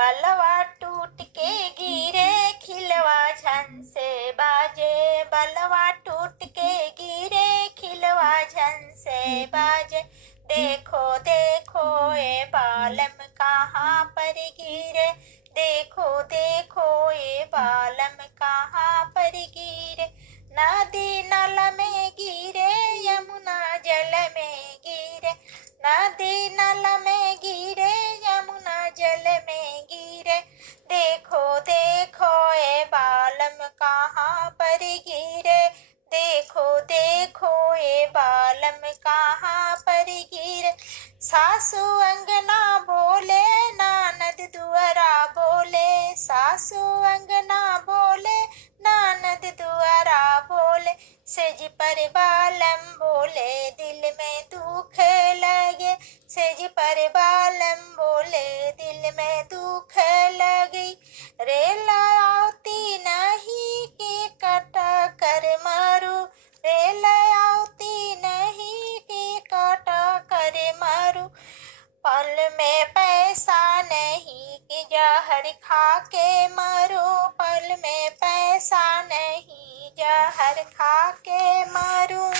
बलवा टूट के गिरे खिलवा झन से बाजे, बलवा टूट के गिरे खिलवा झन से बाजे। देखो देखो ये बालम कहाँ पर गिरे, देखो देखो ये बालम कहाँ पर गिरे। नदी नल में गिरे, यमुना जल में गिरे, नदी नल में गिरे, यमुना जल में गिरे। देखो देखो ये बालम कहाँ पर गिरे, देखो देखो ये बालम कहाँ पर गिरे। सासू अंगना बोले, ननद दुआरा बोले, सासू अंगना बोले, ननद दुआरा बोले। सेज पर बालम बोले, दिल में दुख लगे, सेज पर बालम बोले, दिल में दुख लगी। रेल आवती नहीं कि कटा कर मारू, रेल आवती नहीं कि कटा कर मारू। पल में पैसा नहीं कि जहर खा के मरो, पल में पैसा नहीं जहर खा के मरूं।